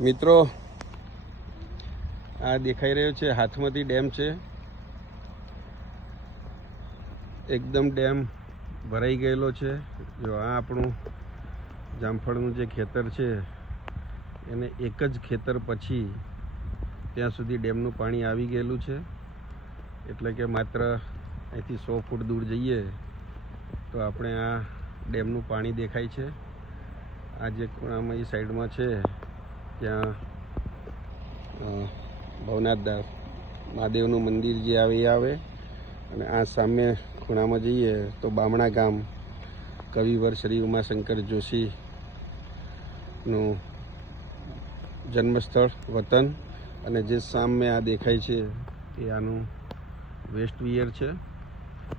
મિત્રો, આ દેખાઈ રહ્યો છે હાથમતી ડેમ છે. એકદમ ડેમ ભરાઈ ગયેલો છે. જો આ આપણું જામફળનું જે ખેતર છે એને એક જ ખેતર પછી ત્યાં સુધી ડેમનું પાણી આવી ગયેલું છે. એટલે કે માત્ર અહીંથી 100 ફૂટ દૂર જઈએ તો આપણે આ ડેમનું પાણી દેખાય છે. આ જે ખૂણામાં એ સાઈડમાં છે ત્યાં ભવનાથ મહાદેવનું મંદિર જે આવે એ આવે, અને આ સામે ખૂણામાં જઈએ તો બામણા ગામ કવિવર શ્રી ઉમાશંકર જોશીનું જન્મસ્થળ વતન, અને જે સામે આ દેખાય છે એ આનું વેસ્ટ વિયર છે.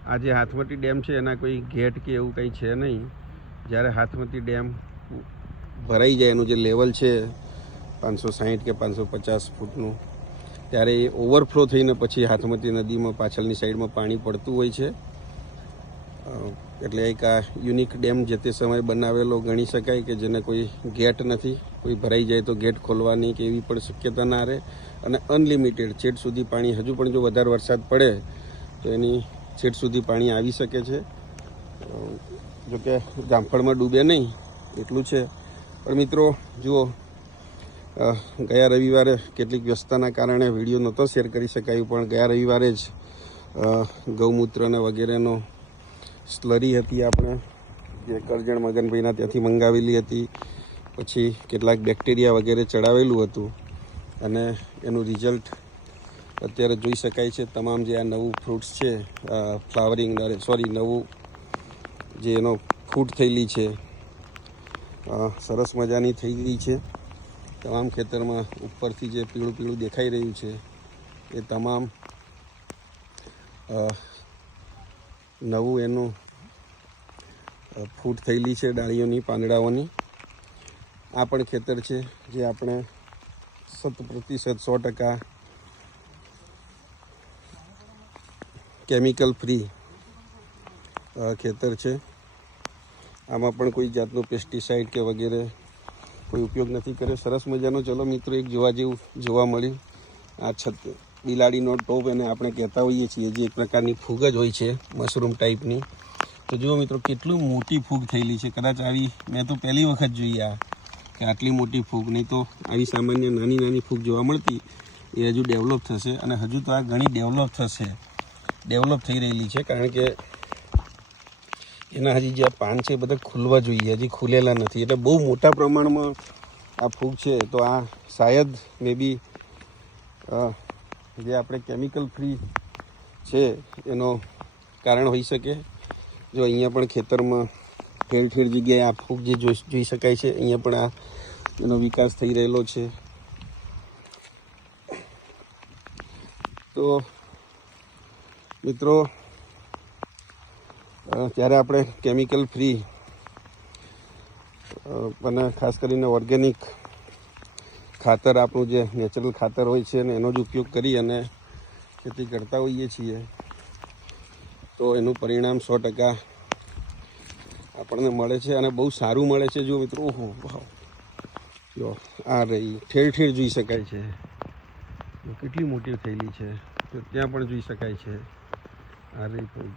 આ જે હાથમતી ડેમ છે એના કોઈ ગેટ કે એવું કંઈ છે નહીં. જ્યારે હાથમતી ડેમ ભરાઈ જાય, એનું જે લેવલ છે 560 કે 550 ફૂટનું, ત્યારે એ ઓવરફ્લો થઈને પછી હાથમતી નદીમાં પાછળની સાઈડમાં પાણી પડતું હોય છે. એટલે એક આ યુનિક ડેમ જે તે સમયે બનાવેલો ગણી શકાય, કે જેને કોઈ ગેટ નથી. કોઈ ભરાઈ જાય તો ગેટ ખોલવાની કે એવી પણ શક્યતા ના રહે, અને અનલિમિટેડ છેટ સુધી પાણી, હજુ પણ જો વધારે વરસાદ પડે તો એની છેટ સુધી પાણી આવી શકે છે. જોકે જામફળમાં ડૂબે નહીં એટલું છે. પણ મિત્રો જુઓ, ગયા રવિવારે કેટલીક વ્યસ્તતાના કારણે વિડીયો નહોતો શેર કરી શકાયું, પણ ગયા રવિવારે જ ગૌમૂત્ર અને વગેરેનો સ્લરી હતી આપણે જે કરજણ મગનભાઈના ત્યાંથી મંગાવેલી હતી. પછી કેટલાક બેક્ટેરિયા વગેરે ચડાવેલું હતું, અને એનું રિઝલ્ટ અત્યારે જોઈ શકાય છે. તમામ જે આ નવું ફ્રૂટ્સ છે, નવું જે એનો ફૂટ થયેલી છે, સરસ મજાની થઈ ગઈ છે. તમામ ખેતરમાં ઉપરથી જે પીળું પીળું દેખાઈ રહ્યું છે એ તમામ નવું એનું ફૂટ થયેલી છે ડાળીઓની, પાંદડાઓની. આ પણ ખેતર છે જે આપણે 100% કેમિકલ ફ્રી ખેતર છે. આમાં પણ કોઈ જાતનું પેસ્ટિસાઇડ કે વગેરે કોઈ ઉપયોગ નથી કર્યો. સરસ મજાનો, ચલો મિત્રો, એક જોવા જેવું જોવા મળ્યું. આ બિલાડીનો ટોપ એને આપણે કહેતા હોઈએ છીએ, જે એક પ્રકારની ફૂગ જ હોય છે મશરૂમ ટાઈપની. તો જુઓ મિત્રો, કેટલું મોટી ફૂગ થયેલી છે. કદાચ આવી મેં તો પહેલી વખત જોઈ આ, કે આટલી મોટી ફૂગ. નહીં તો આવી સામાન્ય નાની નાની ફૂગ જોવા મળતી, એ હજુ ડેવલપ થશે, અને હજુ તો આ ઘણી ડેવલપ થઈ રહેલી છે. કારણ કે એના હજી જે પાન છે એ બધા ખુલવા જોઈએ, હજી ખુલેલા નથી. એટલે બહુ મોટા પ્રમાણમાં આ ફૂગ છે. તો આ શાયદ મે બી જે આપણે કેમિકલ ફ્રી છે એનો કારણ હોઈ શકે. જો અહીંયા પણ ખેતરમાં ઠેર ઠેર જગ્યાએ આ ફૂગ જે જોઈ શકાય છે, અહીંયા પણ આ એનો વિકાસ થઈ રહેલો છે. તો મિત્રો, ત્યારે આપણે કેમિકલ ફ્રી અને ખાસ કરીને ઓર્ગેનિક ખાતર, આપણું જે નેચરલ ખાતર હોય છે, એનો જ ઉપયોગ કરી અને ખેતી કરતા હોઈએ છીએ, તો એનું પરિણામ 100% આપણને મળે છે, અને બહુ સારું મળે છે. જો મિત્રો, ઓહો જો આ રહી ઠેર ઠેર જોઈ શકાય છે. કેટલી મોટી થયેલી છે, તો ત્યાં પણ જોઈ શકાય છે. આ રહી ફૂગ.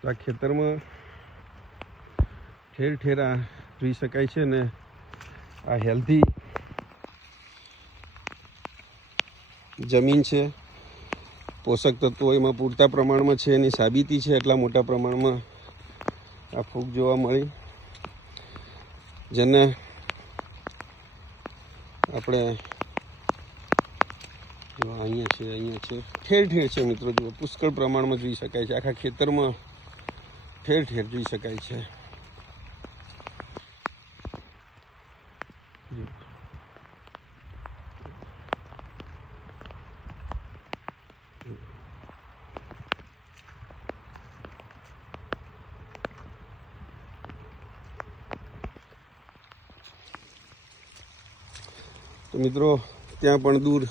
તો આ ખેતરમાં ઠેર ઠેર આ જોઈ શકાય છે. ને આ હેલ્ધી જમીન છે, પોષક તત્વો એમાં પૂરતા પ્રમાણમાં છે, એની સાબિતી છે. એટલા મોટા પ્રમાણમાં આ ફૂગ જોવા મળી, જેને આપણે અહીંયા છે ઠેર ઠેર છે મિત્રો. જુઓ, પુષ્કળ પ્રમાણમાં જોઈ શકાય છે. આખા ખેતરમાં ઠેર ઠેર જોઈ શકાય છે. તો મિત્રો, ત્યાં પણ દૂર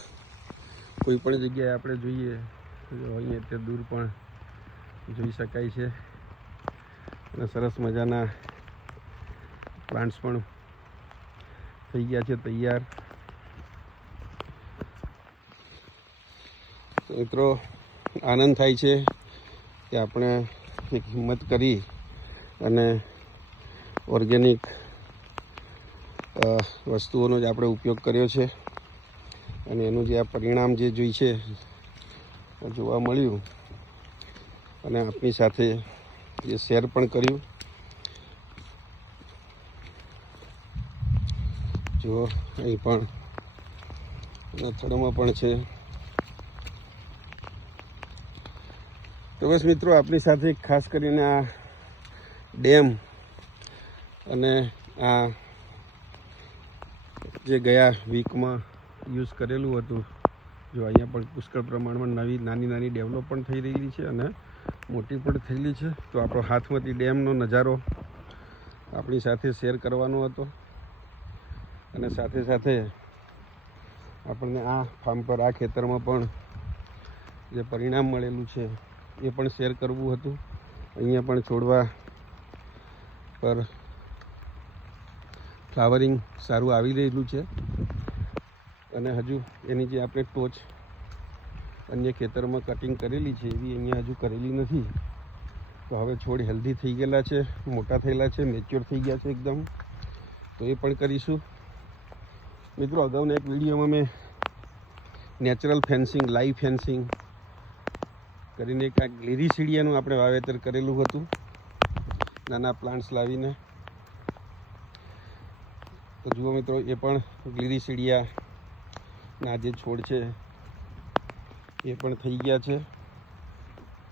કોઈ પણ જગ્યાએ આપણે જોઈએ તો અહીંયા તે દૂર પણ જોઈ શકાય છે, અને સરસ મજાના પ્લાન્ટ્સ પણ થઈ ગયા છે તૈયાર. મિત્રો આનંદ થાય છે કે આપણે એક હિંમત કરી અને ઓર્ગેનિક વસ્તુઓનો જ આપણે ઉપયોગ કર્યો છે અને એનું જે આ પરિણામ જે જોઈ છે જોવા મળ્યું અને આપની સાથે જે શેર પણ કર્યું. જો અહીં પણ થડમાં પણ છે. તો બસ મિત્રો, આપની સાથે ખાસ કરીને આ ડેમ અને આ જે ગયા વીકમાં યુઝ કરેલું હતું, જો અહીંયા પણ પુષ્કળ પ્રમાણમાં નાની નાની ડેવલપ પણ થઈ રહેલી છે અને મોટી પણ થયેલી છે. તો આપણો હાથમતી ડેમનો નજારો આપણી સાથે શેર કરવાનો હતો અને સાથે સાથે આપણને આ ફાર્મ પર આ ખેતરમાં પણ જે પરિણામ મળેલું છે એ પણ શેર કરવું હતું. અહીંયા પણ છોડવા પર ફ્લાવરિંગ સારું આવી રહેલું છે અને હજુ એની જે આપણે ટોચ અન્ય ખેતરમાં કટિંગ કરેલી છે એવી અહીંયા હજુ કરેલી નથી. તો હવે છોડ હેલ્ધી થઈ ગયેલા છે, મોટા થયેલા છે, મેચ્યોર થઈ ગયા છે એકદમ. તો એ પણ કરીશું. મિત્રો, અગાઉના એક વિડીયોમાં મેં નેચરલ ફેન્સિંગ, લાઈવ ફેન્સિંગ કરીને એક આ ગ્લિરીસીડિયાનું આપણે વાવેતર કરેલું હતું, નાના પ્લાન્ટ્સ લાવીને. તો જુઓ મિત્રો, એ પણ ગ્લિરીસીડિયાના જે છોડ છે એ પણ થઈ ગયા છે.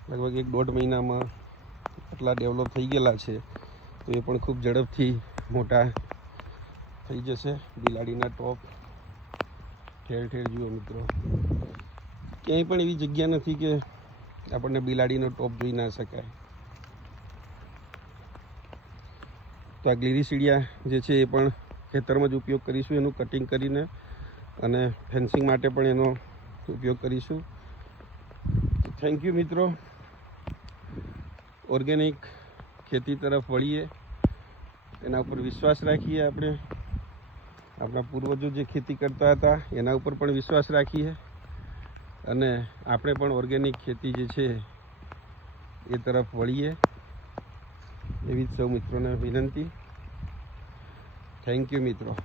લગભગ 1-1.5 મહિનામાં આટલા ડેવલપ થઈ ગયેલા છે. તો એ પણ ખૂબ ઝડપથી મોટા થઈ જશે. બિલાડીના ટોપ ઠેર ઠેર જુઓ મિત્રો, ક્યાંય પણ એવી જગ્યા નથી કે આપણને બિલાડીનો ટોપ જોઈ ના શકાય. તો આ ગ્લિરીસીડિયા જે છે એ પણ ખેતરમાં જ ઉપયોગ કરીશું, એનું કટિંગ કરીને, અને ફેન્સિંગ માટે પણ એનો ઉપયોગ કરીશું. થેન્ક યુ મિત્રો. ઓર્ગેનિક ખેતી તરફ વળીએ, એના ઉપર વિશ્વાસ રાખીએ. આપણે આપણા પૂર્વજો જે ખેતી કરતા હતા એના ઉપર પણ વિશ્વાસ રાખીએ અને આપણે પણ ઓર્ગેનિક ખેતી જે છે એ તરફ વળીએ, એવી જ સૌ મિત્રોને વિનંતી. થેન્ક યુ મિત્રો.